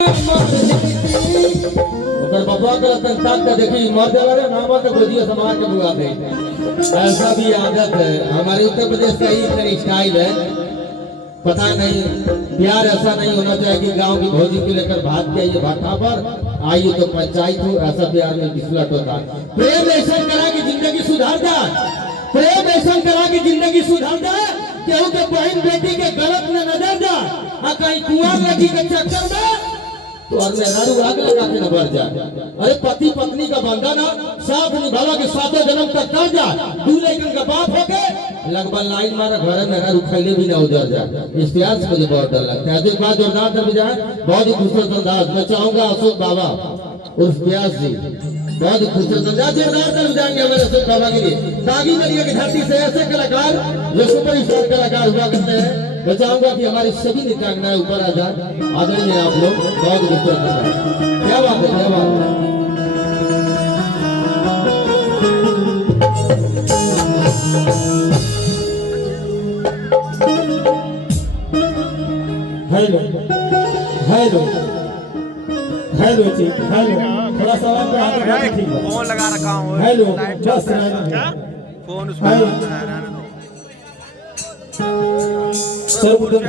ओकर बबुआ के संतान का देखी मर जाला रे ना मत गोदिया समाज के बुआ दे। ऐसा भी आदत है हमारे उत्तर प्रदेश का ही इतना स्टाइल है। पता नहीं प्यार ऐसा नहीं होना चाहिए कि गांव की भौजी को लेकर भाग के ये भाटा पर आइए तो पंचायत हो, ऐसा प्यार में बिस्लट होता। प्रेम ऐसा करा कि जिंदगी सुधार जाए, प्रेम ऐसा करा कि जिंदगी सुधार जाए। केहू के बहन बेटी के गलत में नजर जाए आ कहीं कुआं लगी के चक्कर में तो और मेहरारू आग लगा के न बढ़ जाए। अरे पति पत्नी का बंधन साथ निभावा के सातों जन्म तक कर जाए। दूल्हे का बाप होके लगभग लाइन मारा घर मेहरारू खैले भी ना उजर जाए। इस प्यार से मुझे बहुत डर लगता है। एक बात जोरदार कर जाए बहुत ही खूबसूरत अंदाज मैं चाहूंगा अशोक बाबा उर्फ प्यास जी बहुत ही खूबसूरत अंदाज जोरदार कर जाएंगे हमारे अशोक बाबा के लिए। दागी नदिया की धरती से ऐसे कलाकार जो सुपर स्टार कलाकार हुआ करते हैं मैं चाहूंगा कि हमारी सभी नृत्यांगनाएं ऊपर आ जाए। आदरणीय आप लोग बहुत खूबसूरत अंदाज। क्या बात है, क्या बात है। हेलो हेलो हेलो जी हेलो थोड़ा सा और बढ़ा के ठीक है। फोन लगा रखा हूँ हेलो बस फोन उसमें सर्वप्रथम